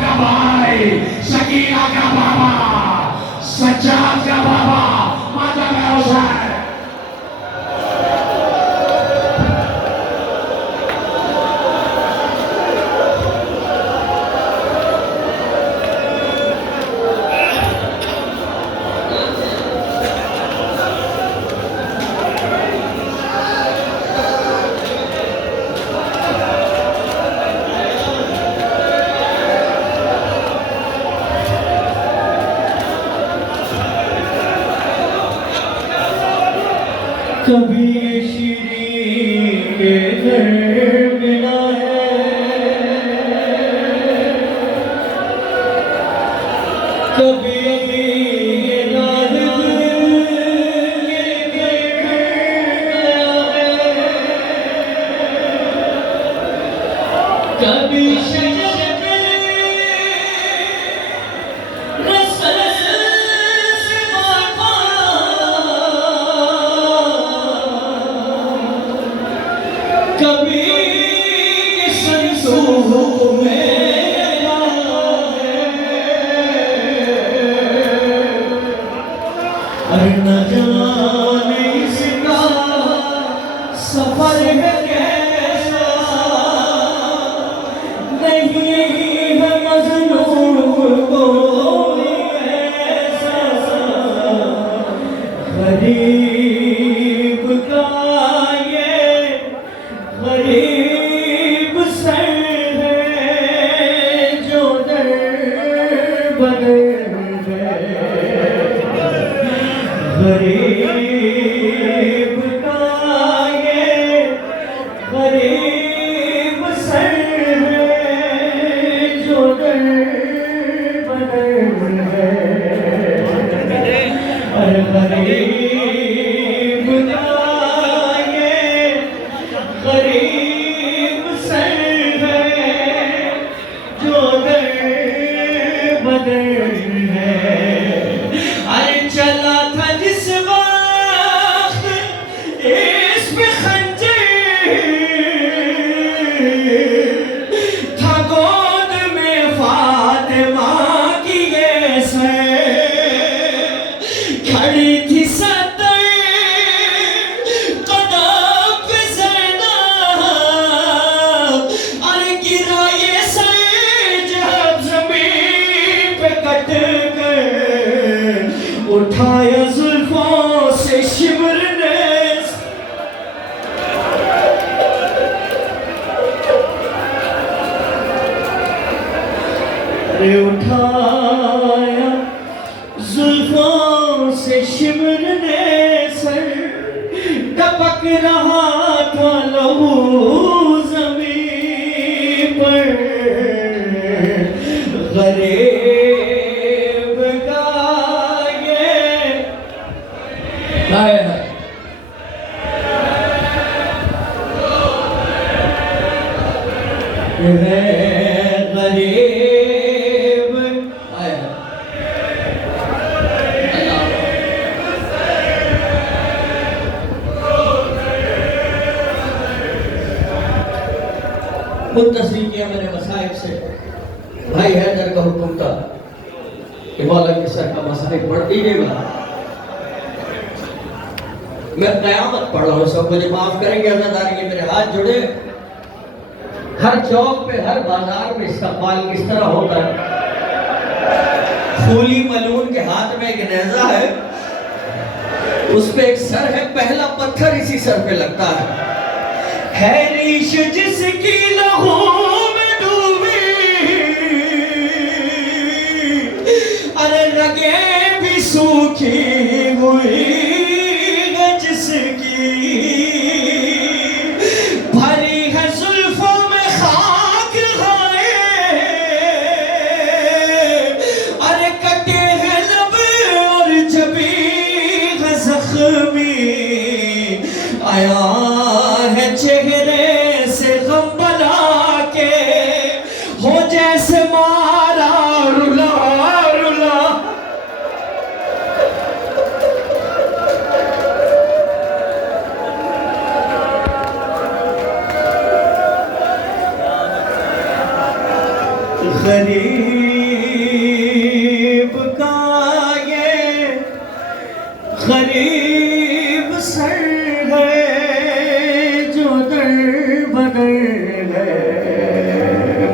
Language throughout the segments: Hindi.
का भाई, शकीला का बाबा, सज्जाद का बाबा, मातम हुसैन। कभी श्री के घर मिला है, कभी नादिर के घर मिला है, कभी कभी संसूर में अरे न जाने इसका सफर है कैसा, नहीं है मजनून को ऐसा, गरीब का गरीब सर है जो दर बदर है, गरीब का ये गरीब सर है जो दर बदर है, अरे गरीब का ये गरीब सर है जो दर बदर है। अरे चला था जिस वक्त इस पे खंजर, था गोद में फातिमा की ये सर, खड़ी थी उठाया जुल्फों से शिमर ने, अरे उठाया जुल्फों से शिमर ने सर, टपक रहा था लहू ज़मीन पर, गरीब गरीब मुंतज़िर किया मैंने मसाइब से, भाई हैदर का हुक्म था कि मौला के सर का मसाइब पढ़ दीजिएगा। मैं क़यामत पढ़ रहा हूँ, सब मुझे माफ करेंगे अज़ादार, के मेरे हाथ जुड़े। हर चौक पे हर बाजार में इस्तक़बाल किस तरह होता है, फूली मलून के हाथ में एक नेज़ा है, उस पे एक सर है, पहला पत्थर इसी सर पे लगता है रीश जिसकी लहू में डूबी, अरे रगे भी सूखी हुई जिसकी, भरी है जुल्फों में खाक खाए, अरे कटे हैं लब और जबी है जख्मी, आया है चेहरे से गम बना के, हो जैसे मारा रुला रुला, गरीब का ये गरीब सर है जो दर बदर है।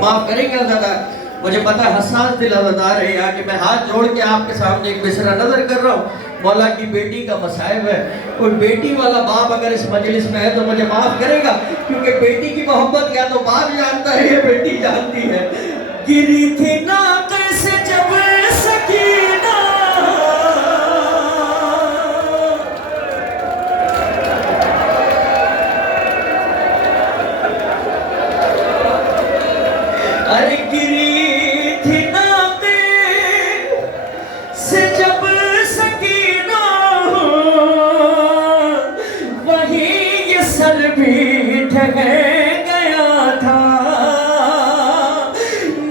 माफ करेंगे दादा, मुझे पता है हसास दिल अदादार है यहाँ कि मैं हाथ जोड़ के आपके सामने एक मिसरा नजर कर रहा हूँ। मौला की बेटी का मसाइब है, कोई बेटी वाला बाप अगर इस मजलिस में है तो मुझे माफ करेगा, क्योंकि बेटी की मोहब्बत या तो बाप जानता है या बेटी जानती है। गिरी थी नाक से जब सकीना, अरे गिरी थी नाक से जब सकीना, वही ये सर भी ढह गया था।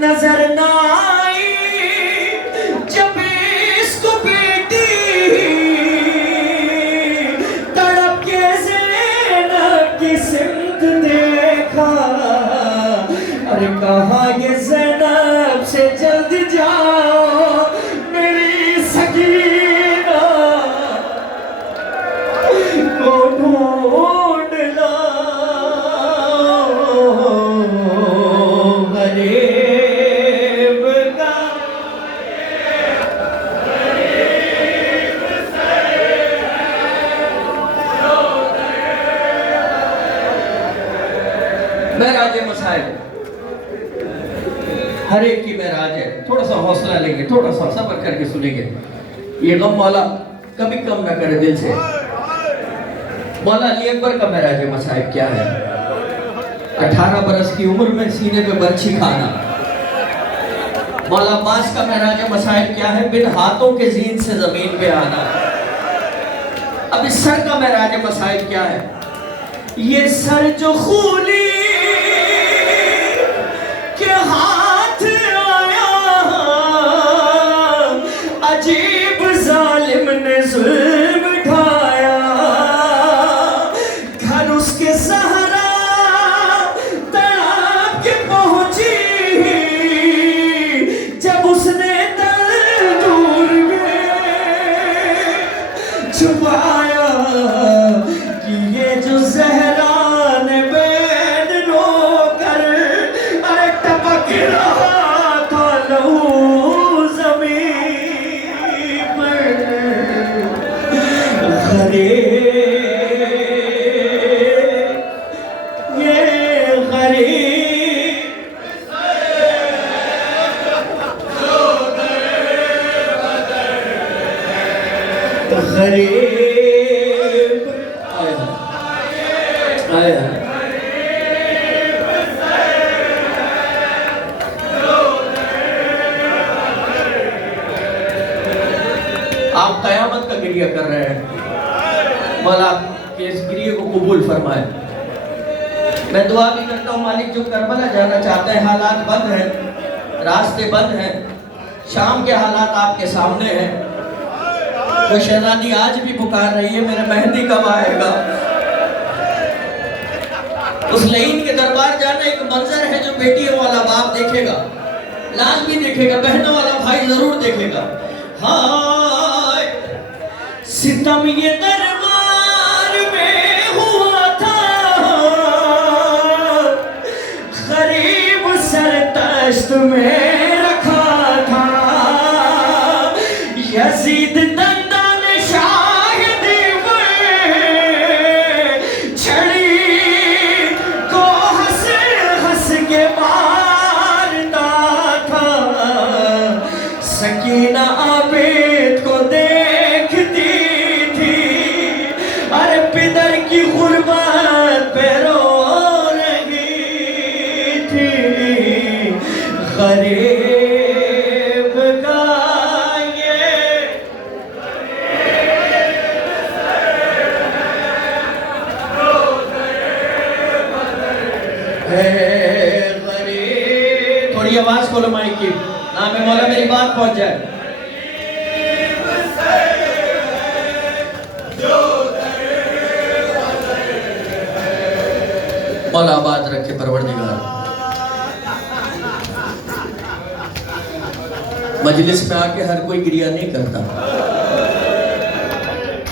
नजर ना आई जब इसको बेटी, तड़प के ज़ैनब की सिमत देखा। अरे कहा ये ज़ैनब से जल्द जाओ मेरी सकीना को ढूंढ लाओ। गरीब का महराज मसाइब, हर एक की महराज है। थोड़ा सा हौसला लेंगे, थोड़ा सा सब्र करके सुनेंगे। ये गम मौला कभी कम ना करे दिल से। मौला अली अकबर का महराज मसाइब क्या है? 18 बरस की उम्र में सीने पे बर्छी खाना। मौला अब्बास का महराज मसाइब क्या है? बिन हाथों के जीन से जमीन पे आना। अब इस सर का महराज मसाइब क्या है? ये सर जो खूली के हाथ आया, अजीब जालिम ने जुल्म ढाया। घर उसके सहरा तड़प के पहुंची, जब उसने तंदूर में छुपाया कि ये जो ज़हरा ने बैन रोकर अरे टपक रहा था लहू ज़मीन पर। गरीब ये गरीब गरीब आया आया। आप कयामत का गिरिया कर रहे हैं, मौला के इस गिरिये को कबूल फरमाए। मैं दुआ भी करता हूँ मालिक, जो करबला जाना चाहते हैं, हालात बंद हैं, रास्ते बंद हैं, शाम के हालात आपके सामने हैं। वो शहजादी आज भी पुकार रही है मेरा मेहंदी कब आएगा। उस लईन के दरबार जाना एक मंजर है जो बेटियों वाला बाप देखेगा, लाजमी देखेगा, बहनों वाला भाई जरूर देखेगा। हाय सितम ये दरबार में हुआ था, गरीब सर तश्त में रखा था। यजीद दंदन शाहिदी छड़ी को हंस हंस के मारता था। सकीना आबिद को देखती थी, अरे पिदर की गुर्बत पे रो रही थी। गरीब का ये गरीब। थोड़ी आवाज खोलो माइक की, नाम है मौला मेरी बात पहुंच जाए। मौला आबाद रखे परवरदिगार। मजलिस में आके हर कोई क्रिया नहीं करता,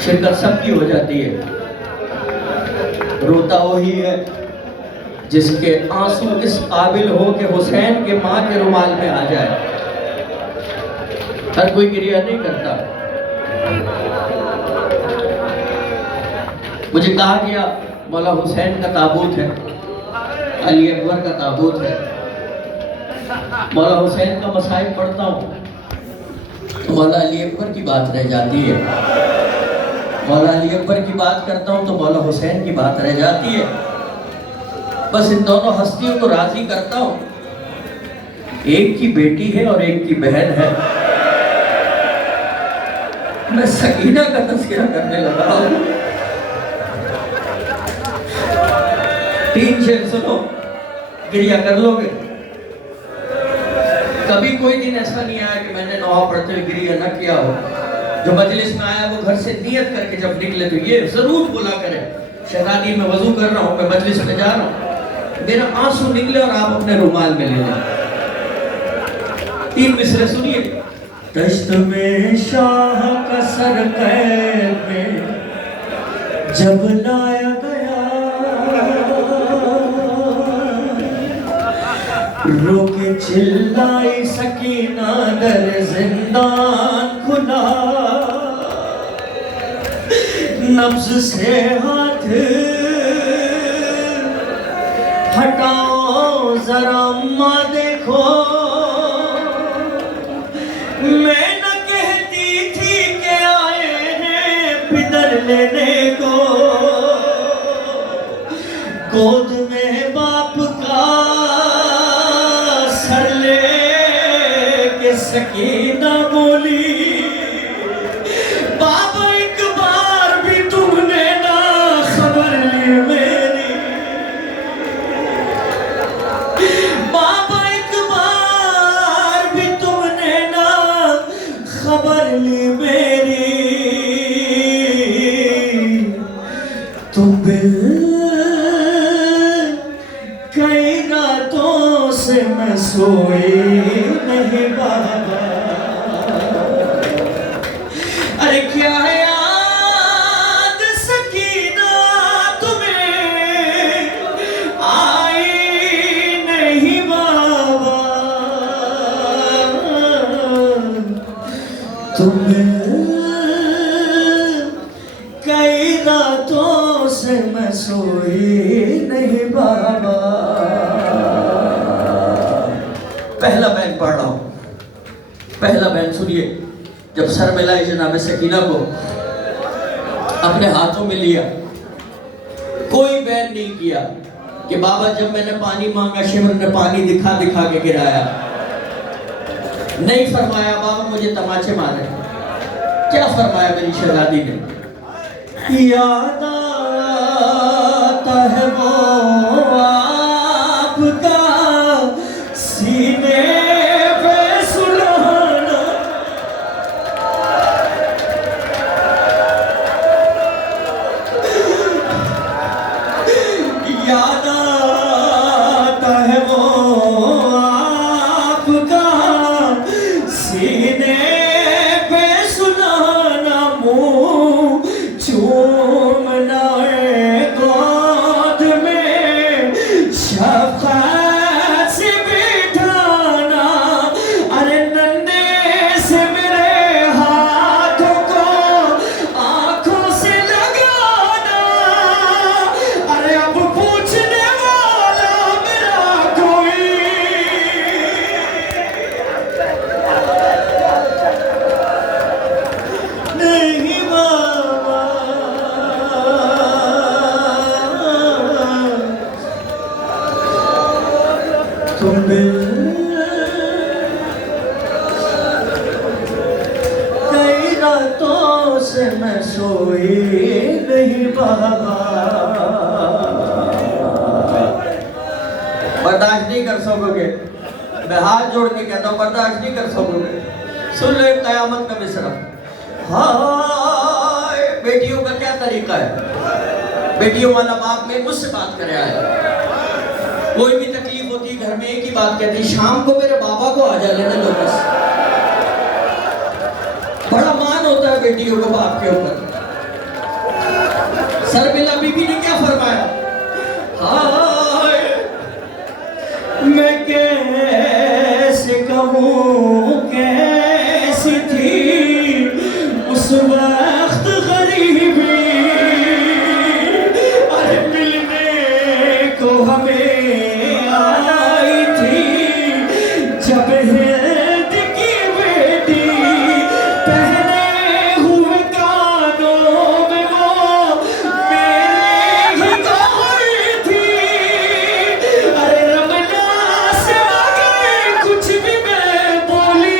शिरकत सबकी हो जाती है। रोता वही है जिसके आंसू इस काबिल हो कि हुसैन के माँ के रुमाल में आ जाए। हर कोई क्रिया नहीं करता। मुझे कहा गया मौला हुसैन का ताबूत है, अली अकबर का ताबूत है। मौला हुसैन का मसाइब पढ़ता हूँ तो मौला अली अकबर की बात रह जाती है, मौला अली अकबर की बात करता हूँ तो मौला हुसैन की बात रह जाती है। बस इन दोनों हस्तियों को राजी करता हूँ, एक की बेटी है और एक की बहन है। मैं सकीना का तस्करा करने लगा हूँ। 3 शेर सुनो, क्रिया कर लोगे। कभी कोई दिन ऐसा नहीं आया कि मैंने नवा पढ़ते हुए क्रिया न किया हो। जो मजलिस में आया वो घर से नियत करके जब निकले तो ये जरूर बोला करे, शहजादी में वजू कर रहा हूँ, मैं मजलिस में जा रहा हूँ, मेरा आंसू निकले और आप अपने रुमाल में ले लें। 3 मिसरे सुनिए। दश्त में शाह का सर कैद में जब लाया गया, रोके चिल्लाई सकीना दर जिंदान खुला, नब्ज से हाथ हटाओ जरा माँ देखो, मैं न कहती थी कि आए हैं पिदर लेने को, गोद में बाप का सर ले के सकीना बोली, बाबा एक बार भी तुमने ना खबर ली मेरी, बाबा एक बार भी तुमने ना खबर ली मेरी, तुम कई रातों से मैं सोई नहीं बाबा, अरे क्या है याद सकीना तुम्हें आई नहीं बाबा, तुम्हें कई रातों से मैं सोई नहीं बाबा। पहला बैन पढ़ रहा हूँ, पहला बैन सुनिए। जब सर मिलाए जनाब सकीना को अपने हाथों में लिया, कोई बैन नहीं किया कि बाबा जब मैंने पानी मांगा शिमर ने पानी दिखा दिखा के गिराया, नहीं फरमाया बाबा मुझे तमाचे मारे। क्या फरमाया मेरी शहजादी ने, याद आता है वो आपका सीने पे सुलहाना, याद आता है वो आपका सीने पे सुलहाना, मुँह चूमना गोद में शफ़क़त से बिठाना, अरे नन्हे से मेरे हाथों को आँखों से लगाना, अरे अब पूछने वाला मेरा कोई नहीं बाबा, तुम कई रातों से मैं सोई नहीं बाबा। बर्दाश्त नहीं कर सकोगे, मैं हाथ जोड़ के कहता हूँ बर्दाश्त नहीं कर सकोगे। सुन लो कयामत का मिसरा। हाय बेटियों का क्या तरीका है, बेटियों वाला बाप में मुझसे बात करे आए, कोई भी तकलीफ होती घर में एक ही बात कहती, शाम को मेरे बाबा को आ जा लेने दो बस। होता है बेटियों को बाप के ऊपर। शर्मिला बीबी ने क्या फरमाया? हाय मैं कैसे कहूँ कैसी थी उस वक्त गरीबी, अरे मिलने को हमें आई थी जब हिंद की बेटी, पहने हुए कानों में वो मेरे ही गवाही थी, अरे रमना से आगे कुछ भी मैं बोली।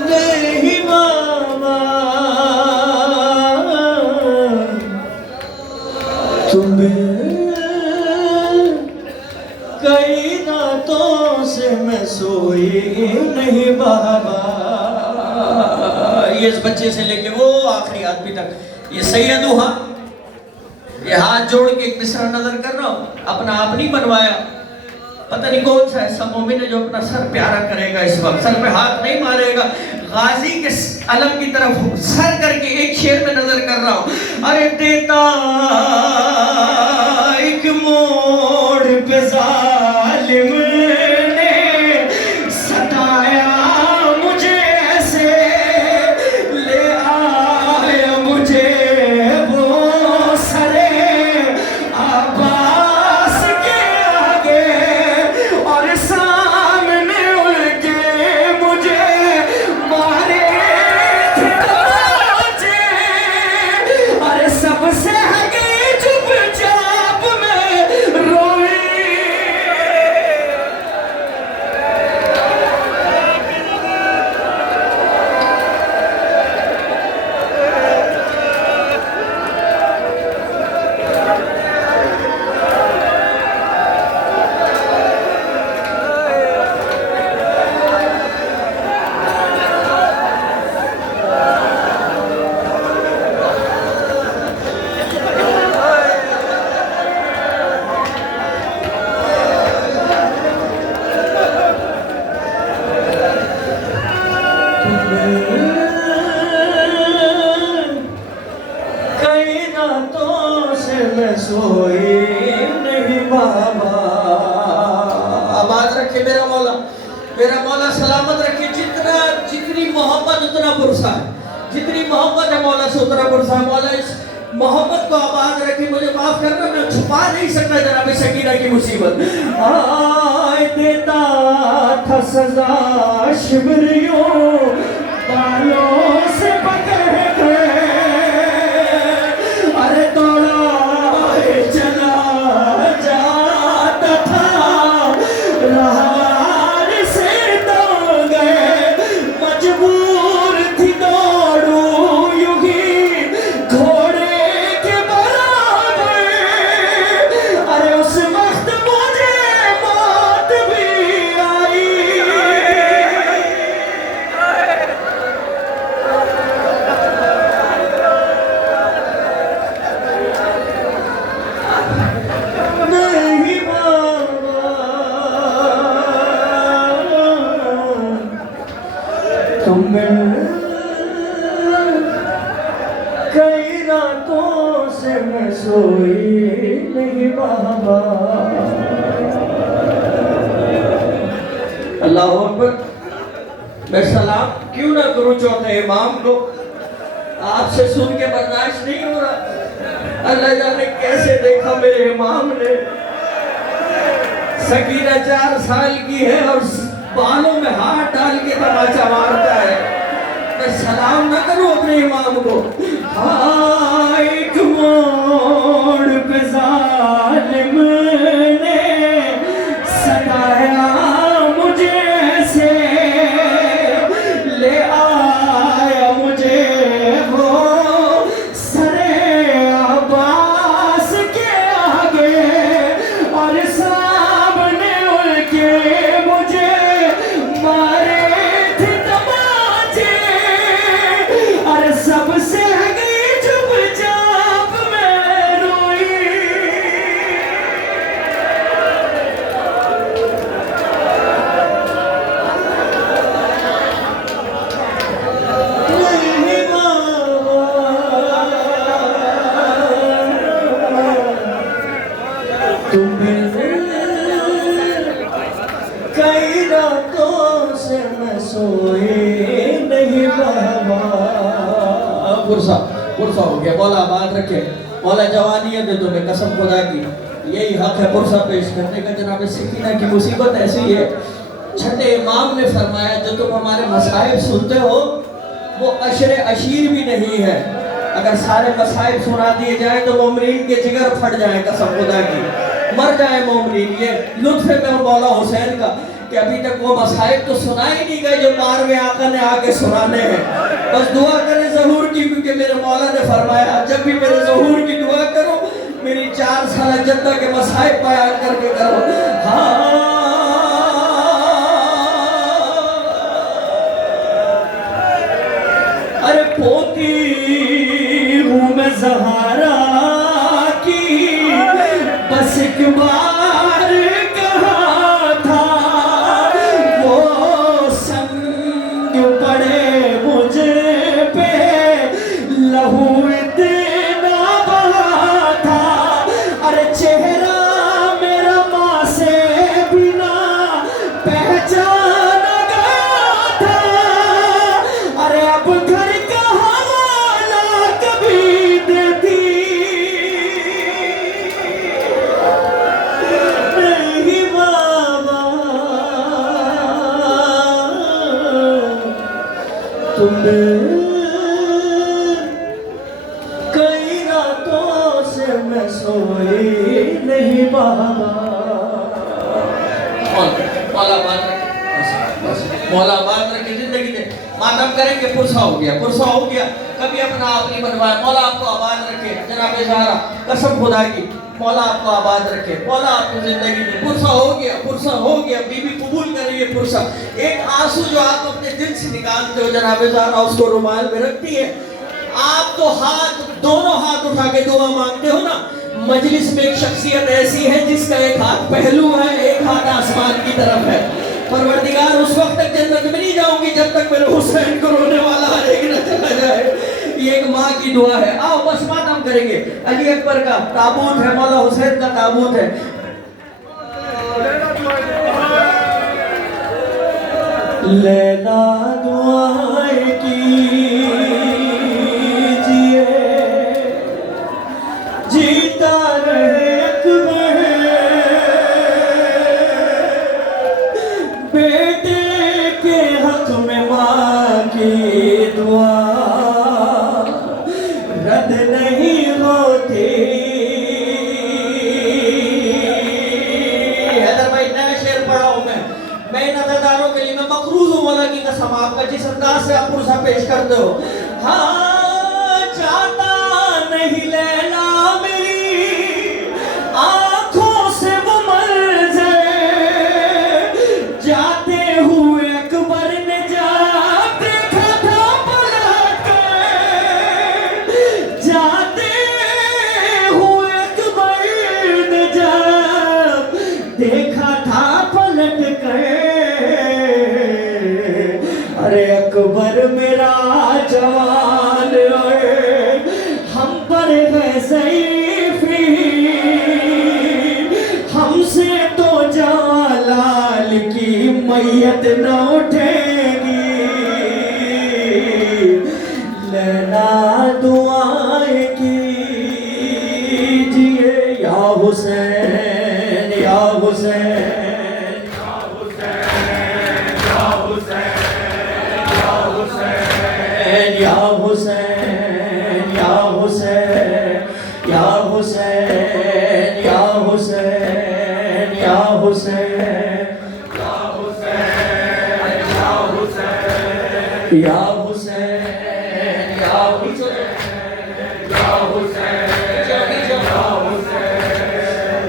नहीं मामा तुम्हें कई रातों से मैं सोई नहीं बाबा। ये इस बच्चे से लेके वो आखिरी आदमी तक ये सैयद हुआ, ये हाथ जोड़ के एक मिसरा नजर कर रहा हूं, अपना आप नहीं बनवाया। पता नहीं कौन सा ऐसा मोमिन है जो अपना सर प्यारा करेगा, इस वक्त सर पे हाथ नहीं मारेगा। गाजी के अलम की तरफ सर करके एक शेर में नजर कर रहा हूं। अरे देता एक मोड़ पे जालिम ने सताया मुझे ऐसे, ले आया मुझे वो सरे अब्बास के आगे, और सामने उनके मुझे मारे थे तमाचे, अरे सबसे आगे चुपचाप में रोई। कई रातों से मैं सोई नहीं बाबा। आबाद रखे मेरा मौला सलामत रखे। जितनी मोहब्बत उतना पुरसा है, जितनी मोहब्बत है मौला से उतना पुरसा है। मौला इस मोहब्बत को आबाद रखे। मुझे माफ करना, मैं छुपा नहीं सकता जनाब शकीना की मुसीबत। आए देता था सजा शिवरियों बालों से पकड़ के, अरे दौड़ा चला जाता था राह से दौड़ गए, मजबूर थी दौड़ू यूं ही घोड़े के बराबर, अरे उस वक्त मुझे मौत भी आई। नहीं बाबा तुम्हें कई रातों से मैं सोई नहीं बाबा। अल्लाह अकबर। मैं सलाम क्यों ना करूं चौथे इमाम को, आपसे सुन के बर्दाश्त नहीं हो रहा। अल्लाह जाने कैसे देखा मेरे इमाम ने। सकीना 4 साल की है और बालों में हाथ डाल के तमाचा मारता है। मैं सलाम ना करूं अपने इमाम को। हाँ एक मोड़ पे जालिम ने सताया मुझे ऐसे, ले आया मुझे वो सरे अब्बास के आगे, और सामने उनके मुझे मारे थे तमाचे, सोए नहीं बाबा। पुरसा पुरसा हो गया, मौला बात रखे, मौला जवानियत दे तुम्हें कसम खुदा की, यही हक है पुरसा पेश करने का। जनाब सकीना की मुसीबत ऐसी है, छठे इमाम ने फरमाया जो तुम हमारे मसाइब सुनते हो वो अशरे अशीर भी नहीं है। अगर सारे मसाइब सुना दिए जाए तो मोमिनीन के जिगर फट जाए, कसम खुदा की मर जाए मोमिनीन। ये लुत्फ है मौला हुसैन का कि अभी तक वो मसाइब तो सुनाए नहीं गए जो 12वें आका ने आके सुनाने हैं। बस दुआ करें ज़हूर की, क्योंकि मेरे मौला ने फरमाया जब भी मेरे ज़हूर की दुआ करो मेरी 4 साल जद्दा के मसाइब बयान करके करो। हाँ अरे पोती हूँ मैं ज़हरा की, बस एक बार कहा था वो संग पड़े मुझ पे, लहू इतना बहा था। अरे चेहरा मेरा माँ से बिना पहचान गया था। अरे अब घर का हवाला कभी देती नहीं बाबा, तुम कई रातों से मैं सोई नहीं बाबा। मौला बात रखे जिंदगी में मातम करेंगे, पुरसा हो गया, पुरसा हो गया, कभी अपना आप नहीं बनवाया। मौला आपको आबाद रखे जनाब ज़हरा, कसम खुदा की मौला आपको आबाद रखे, मौला आपको जिंदगी में। पुरसा हो गया, पुरसा हो गया, बीबी कबूल करेंगे पुरसा। एक आंसू जो आप अपने दिल से निकालते हो जनाब ज़हरा उसको रुमाल में रखती है। आप तो हाथ दोनों हाथ उठा के दुआ मांगते हो ना। मजलिस में एक शख्सियत ऐसी है जिसका एक हाथ पहलू है, एक हाथ आसमान की तरफ है। परवरदिगार उस वक्त तक जन्नत में नहीं जाऊंगी जब तक मेरे हुसैन को रोने वाला हर एक न चला जाए। ये एक माँ की दुआ है। आओ बस मातम करेंगे। अली अकबर का ताबूत है, मौला हुसैन का ताबूत है। लैला दुआएं कीजिए, जीता रहे अकबर, बेटे के हक में माँ की दुआ रद्द नहीं होती। हैदर भाई नया शेर पढ़ा हूं मैं नजरदारों के लिए, मैं मकरूज हूं मौला की कसम आपका जिस अंदाज से आप पुरसा पेश करते हो। हाँ चाहता नहीं लैला मेरी आंखों से वो मर जाए, जाते हुए अकबर ने जा देखा था पलट कर, जाते हुए अकबर ने जा देखा था पलट कर। अरे अकबर मेरा जवान और हम पर है ज़ईफ़ी, हमसे तो जवालाल की मैयत न उठेगी। लैला दुआएं कीजिए या हुसैन या हुसैन या हुसैन या हुसैन या हुसैन या हुसैन या हुसैन या हुसैन या हुसैन या हुसैन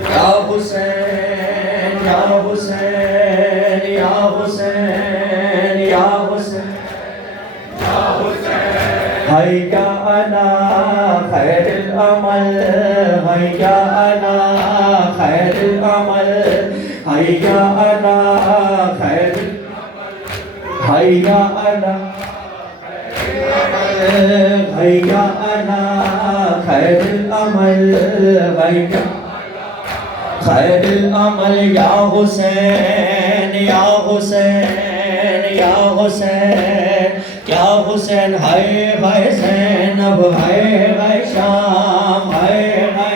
या हुसैन या हुसैन या हुसैन या हुसैन हैया अना खैरुल अमल, हैया अना खैरुल अमल, हैया अना खैरुल, हैया अना हैया अना खैरुल अमल, हैया खैरुल अमल या हुसैन या हुसैन या हुसैन हाय हाय जैनब हाय हाय शाम हाय हाय